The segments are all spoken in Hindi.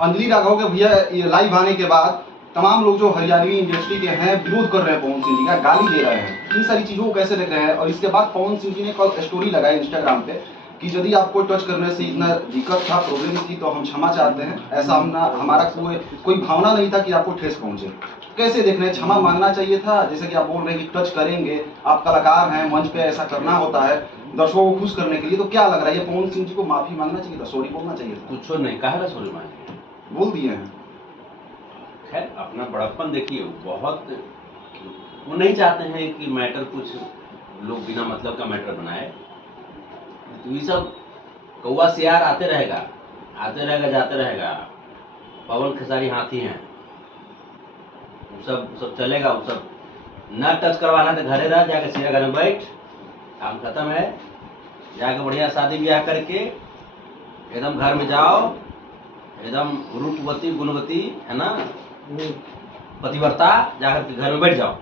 अंजलि राघव के भैया ये लाइव आने के बाद तमाम लोग जो हरियाणवी इंडस्ट्री के हैं विरोध कर रहे हैं पवन सिंह जी का, गाली दे रहे हैं, इन सारी चीजों को कैसे देख रहे हैं? और इसके बाद पवन सिंह जी ने कल स्टोरी लगाई इंस्टाग्राम पे कि यदि आपको टच करने से इतना दिक्कत था, प्रॉब्लम थी, तो हम क्षमा चाहते हैं, ऐसा हमारा कोई भावना नहीं था कि आपको ठेस पहुंचे। कैसे देख रहे हैं? क्षमा मांगना चाहिए था, जैसे कि आप बोल रहे हैं कि टच करेंगे, आप कलाकार हैं, मंच पे ऐसा करना होता है दर्शकों को खुश करने के लिए, तो क्या लग रहा है ये पवन सिंह जी को माफी मांगना चाहिए था, सॉरी बोलना चाहिए था? कुछ नहीं कहा, सॉरी मांगे, बोल दिए हैं। खैर अपना बड़प्पन देखिए, बहुत वो नहीं चाहते हैं कि मैटर कुछ लोग बिना मतलब का मैटर बनाए। तो ये सब कौवा सियार आते रहेगा जाते रहेगा। पवन खेसारी हाथी हैं, वो सब चलेगा। वो सब न टच करवाना तो घरे रह, जाके सीधा घर में बैठ, काम खत्म है। जाके बढ़िया शादी ब्याह करके एकदम घर में जाओ, एकदम रूपवती गुणवती है ना, पतिव्रता, जाकर के घर में बैठ जाओ।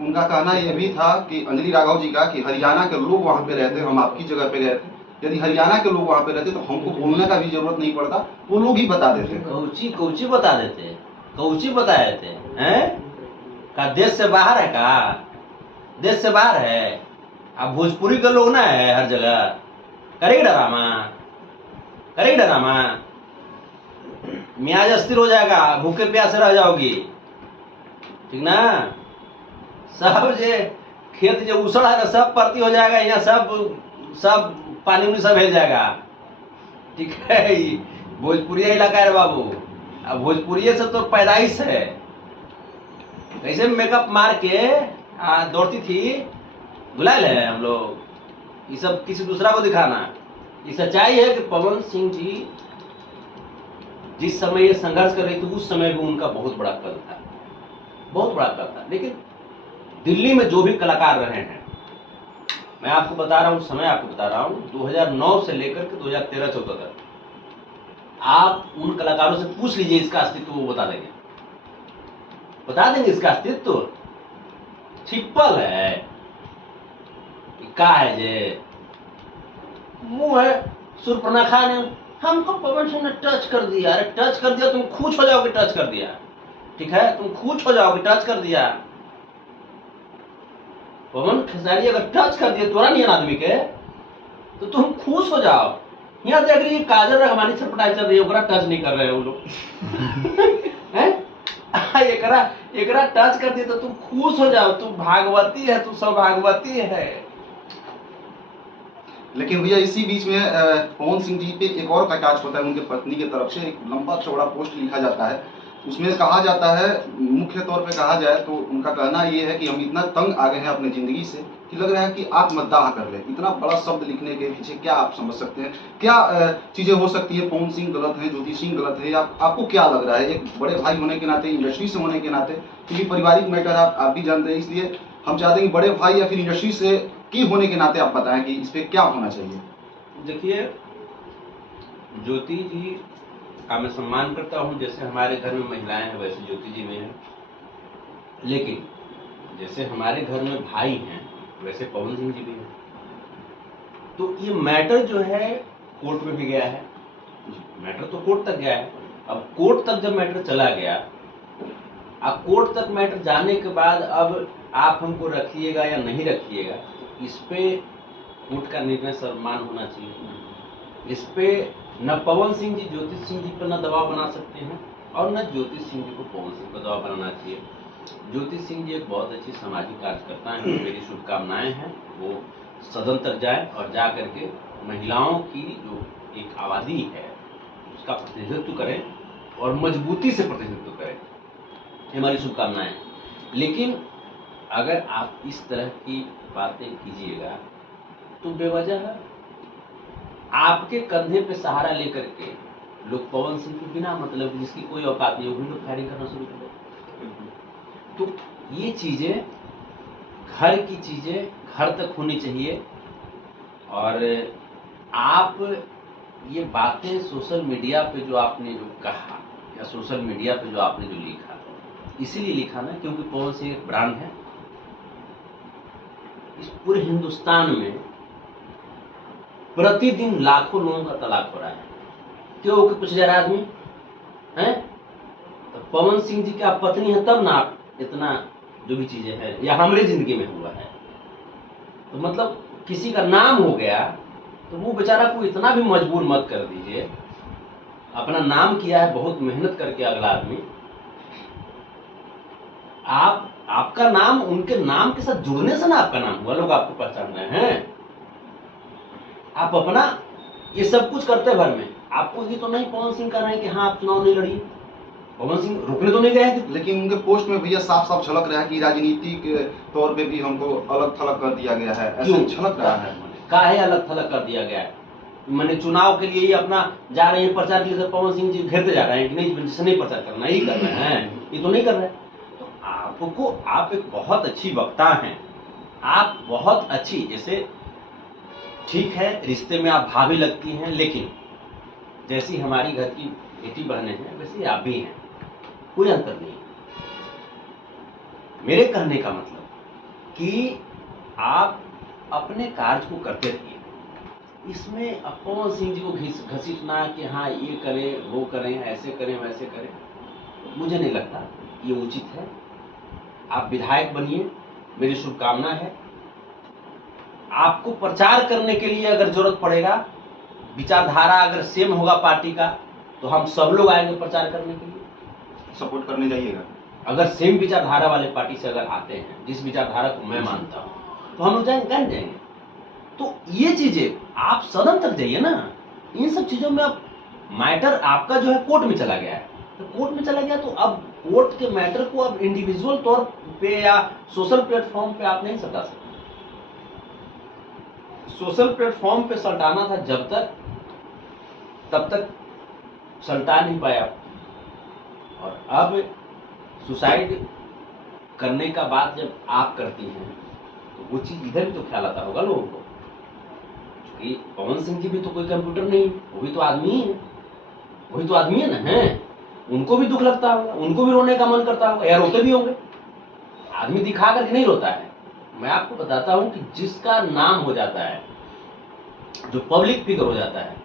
उनका कहना यह भी था कि अंजलि राघव जी का कि हरियाणा के लोग वहाँ पे रहते, हम आपकी जगह पे गए थे, यदि हरियाणा के लोग वहाँ पे रहते तो हमको बोलने का भी जरूरत नहीं पड़ता, वो लोग ही बता देते। कौची बता देते, कौची बता देते हैं? का देश से बाहर है? का देश से बाहर है? अब भोजपुरी के लोग ना है हर जगह, करेगी डरामा, मियाज अस्थिर हो जाएगा, भूखे प्यासे रह जाओगी, ठीक ना। सब जे खेत जो उसड़ है ना, सब परती हो जाएगा, यहाँ सब पानी उनी सब हिल जाएगा, ठीक है। भोजपुरिया इलाका है बाबू, अब भोजपुरिये से तो पैदाइश है। कैसे मेकअप मार के दौड़ती थी, बुलाए है हम लोग, ये सब किसी दूसरा को दिखाना। ये सच्चाई है कि पवन सिंह जी जिस समय ये संघर्ष कर रही थी, उस समय भी उनका बहुत बड़ा कल था, बहुत बड़ा कल था। लेकिन दिल्ली में जो भी कलाकार रहे हैं, मैं आपको बता रहा हूँ, समय आपको बता रहा हूँ, 2009 से लेकर के 2013-14 तक आप उन कलाकारों से पूछ लीजिए इसका अस्तित्व, वो बता देंगे इसका अस्तित्व छिपल है। का है जे मुंह है सुर्पनखा ने हमको पवन सिंह ने टच कर दिया। अरे टच कर दिया, तुम खुश हो जाओगे, टच कर दिया, ठीक है, तुम खुश हो जाओगे, टच कर दिया। पवन खेसारी अगर टच कर दिया तोरा नहीं आदमी के, तो तुम खुश हो जाओ। यहाँ देख रही काजल रघवानी छटपटाई चल रही है, ओकरा टच नहीं कर रहे हैं वो लोग हैं। एकरा टच कर दिया तो तुम खुश हो जाओ, तुम भागवती है, तू सौभाग्यवती है। लेकिन भैया इसी बीच में पवन सिंह जी पे एक और कटाक्ष होता है उनके पत्नी की तरफ से, एक लंबा चौड़ा पोस्ट लिखा जाता है, उसमें कहा जाता है, मुख्य तौर पे कहा जाए तो उनका कहना ये है कि हम इतना तंग आ गए हैं अपने जिंदगी से कि लग रहा है कि आत्मदाह कर ले। इतना बड़ा शब्द लिखने के पीछे क्या आप समझ सकते हैं? क्या चीजें हो सकती है? पवन सिंह गलत है, ज्योति सिंह गलत है, या आपको क्या लग रहा है? एक बड़े भाई होने के नाते, इंडस्ट्री से होने के नाते, क्योंकि पारिवारिक मैटर आप भी जानते हैं, इसलिए हम चाहते हैं कि बड़े भाई या फिर इंडस्ट्री से की होने के नाते आप बताएं कि इस पे क्या होना चाहिए। देखिए, ज्योति जी का मैं सम्मान करता हूं, जैसे हमारे घर में महिलाएं हैं वैसे ज्योति जी में हैं। लेकिन जैसे हमारे घर में भाई हैं वैसे पवन सिंह जी भी हैं। तो ये मैटर जो है कोर्ट में भी गया है, मैटर तो कोर्ट तक गया है। अब कोर्ट तक जब मैटर चला गया, अब कोर्ट तक मैटर जाने के बाद अब आप हमको रखिएगा या नहीं रखिएगा, इस पे कोर्ट का निर्णय सम्मान होना चाहिए। इस पे न पवन सिंह जी ज्योति सिंह जी पर न दबाव बना सकते हैं और न ज्योति सिंह जी को पवन सिंह पर दबाव बनाना चाहिए। ज्योति सिंह जी एक बहुत अच्छी सामाजिक कार्यकर्ता हैं, मेरी शुभकामनाएं हैं वो सदन तक जाए और जा करके महिलाओं की जो एक आबादी है उसका प्रतिनिधित्व करें और मजबूती से प्रतिनिधित्व करें, ये हमारी शुभकामनाएं। लेकिन अगर आप इस तरह की बातें कीजिएगा तो बेवजह आपके कंधे पे सहारा लेकर के लोग पवन सिंह के बिना मतलब जिसकी कोई औकात नहीं होगी लोग फायरिंग करना शुरू कर देंगे। तो ये चीजें घर की चीजें घर तक होनी चाहिए। और आप ये बातें सोशल मीडिया पे जो आपने जो कहा या सोशल मीडिया पे जो आपने जो लिखा, इसीलिए लिखा ना क्योंकि पवन सिंह एक ब्रांड है। इस पूरे हिंदुस्तान में प्रतिदिन लाखों लोगों का तलाक हो रहा है। क्यों? कि कुछ हजार आदमी हैं? तो पवन सिंह जी की आप पत्नी है तब ना आप इतना जो भी चीजें हैं या हमारी जिंदगी में हुआ है, तो मतलब किसी का नाम हो गया तो वो बेचारा को इतना भी मजबूर मत कर दीजिए। अपना नाम किया है बहुत मेहनत करके अगला आदमी, आपका नाम उनके नाम के साथ जुड़ने से ना आपका नाम हुआ, लोग आपको पहचान रहे हैं। आप अपना ये सब कुछ करते भर में आपको ये तो नहीं पवन सिंह कर रहे हैं कि हाँ आप चुनाव नहीं लड़िए, पवन सिंह रुकने तो नहीं गए थे। लेकिन उनके पोस्ट में भैया साफ साफ झलक रहा है कि राजनीतिक तौर पे भी हमको अलग थलग कर दिया गया है, ऐसे झलक रहा है। काहे अलग थलग कर दिया गया है? मैंने चुनाव के लिए ही अपना जा रहे हैं प्रचार के लिए, पवन सिंह जी घेरते जा रहे हैं कि नहीं जिससे नहीं प्रचार करना, यही कर रहे हैं, ये तो नहीं कर रहे। तो आपको, आप एक बहुत अच्छी वक्ता हैं, आप बहुत अच्छी, जैसे ठीक है रिश्ते में आप भाभी लगती हैं, लेकिन जैसी हमारी घर की बेटी बहनें हैं वैसे आप भी हैं, कोई अंतर नहीं। मेरे कहने का मतलब कि आप अपने कार्य को करते रहिए, इसमें पवन सिंह जी को घसीटना कि हाँ ये करें वो करें ऐसे करें वैसे करें, मुझे नहीं लगता ये उचित है। आप विधायक बनिए, मेरी शुभकामना है। आपको प्रचार करने के लिए अगर जरूरत पड़ेगा, विचारधारा अगर सेम होगा पार्टी का, तो हम सब लोग आएंगे प्रचार करने के लिए, सपोर्ट करने जाइएगा। अगर सेम विचारधारा वाले पार्टी से अगर आते हैं, जिस विचारधारा को मैं मानता हूं, तो हम लोग जाएंगे। तो ये चीजें आप सदन तक जाइए ना, इन सब चीजों में अब मैटर आपका जो है कोर्ट में चला गया है, तो कोर्ट में चला गया तो अब कोर्ट के मैटर को अब इंडिविजुअल तौर पे या सोशल प्लेटफॉर्म पे आप नहीं सटा सकते। सोशल प्लेटफॉर्म पे सल्टाना था जब तक, तब तक सल्टा नहीं पाया, और अब सुसाइड करने का बात जब आप करती हैं तो वो चीज इधर भी तो ख्याल आता होगा लोगों को कि पवन सिंह जी भी तो कोई कंप्यूटर नहीं, वो भी तो आदमी ही है, वही तो आदमी है ना, है उनको भी दुख लगता होगा, उनको भी रोने का मन करता होगा, या रोते भी होंगे। आदमी दिखा करके नहीं रोता है। मैं आपको बताता हूं कि जिसका नाम हो जाता है, जो पब्लिक फिगर हो जाता है,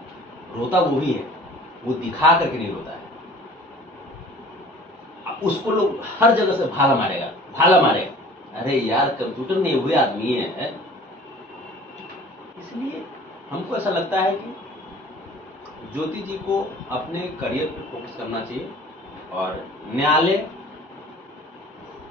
रोता वो ही है, वो दिखा करके नहीं रोता है। उसको लोग हर जगह से भाला मारेगा, अरे यार कंप्यूटर नहीं हुए आदमी है। इसलिए हमको ऐसा लगता है कि ज्योति जी को अपने करियर पे फोकस करना चाहिए और न्यायालय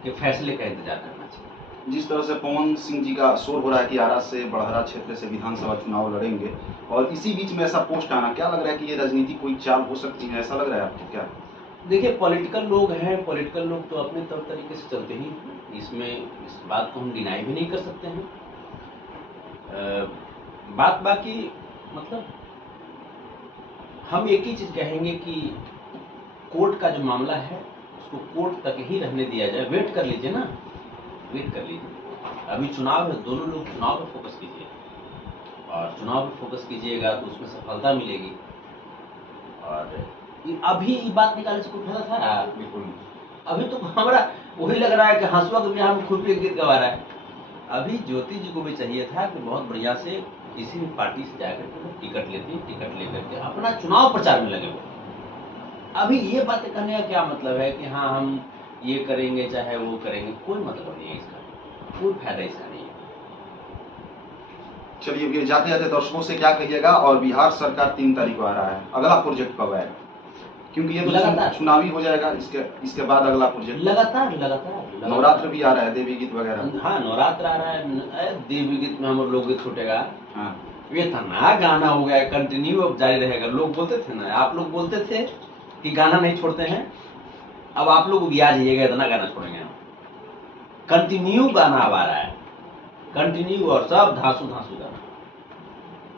के फैसले का इंतजार करना चाहिए। जिस तरह से पवन सिंह जी का शोर हो रहा है कि आरा से बड़हरा क्षेत्र से विधानसभा चुनाव लड़ेंगे, और इसी बीच में ऐसा पोस्ट आना, क्या लग रहा है कि ये राजनीति कोई चाल हो सकती है, ऐसा लग रहा है आपको क्या? देखिए पॉलिटिकल लोग हैं, पॉलिटिकल लोग तो अपने तौर तरीके से चलते ही, इसमें इस बात को हम डिनाई भी नहीं कर सकते हैं। बात बाकी मतलब हम एक ही चीज कहेंगे कि कोर्ट का जो मामला है उसको कोर्ट तक ही रहने दिया जाए। वेट कर लीजिए ना, वेट कर लीजिए। अभी चुनाव है, दोनों लोग चुनाव पर फोकस कीजिए, और चुनाव पर फोकस कीजिएगा तो उसमें सफलता मिलेगी। और अभी ये बात निकालने से कोई फायदा था? बिल्कुल। अभी तो हमारा वही लग रहा है कि हंसुआ के बिहार में खुरपी गीत गवा रहा है। अभी ज्योति जी को भी चाहिए था कि बहुत बढ़िया से किसी भी पार्टी से जाकर के टिकट लेकर के अपना चुनाव प्रचार में लगे हो। अभी ये बातें करने का क्या मतलब है कि हाँ हम ये करेंगे चाहे वो करेंगे, कोई मतलब नहीं है इसका, कोई फायदा इसका नहीं है। चलिए ये जाते जाते दर्शकों से क्या कहिएगा, और बिहार सरकार 3 तारीख को आ रहा है, अगला प्रोजेक्ट कब आएगा? क्योंकि ये तो चुनावी हो जाएगा, इसके बाद अगला प्रोजेक्ट लगातार नवरात्र भी आ रहा है, देवी गीत वगैरह। हाँ नवरात्र आ रहा है, देवी गीत में हम लोकगीत छूटेगा। हाँ ये इतना गाना हो गया, कंटिन्यू अब जारी रहेगा। लोग बोलते थे ना, आप लोग बोलते थे कि गाना नहीं छोड़ते हैं, अब आप लोग भी आ जाइएगा, इतना गाना छोड़ेंगे हम। कंटिन्यू गाना अब आ रहा है, कंटिन्यू, और सब धांसू गाना।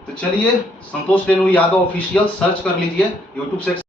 तो चलिए संतोष रेणु यादव ऑफिशियल सर्च कर लीजिए यूट्यूब से।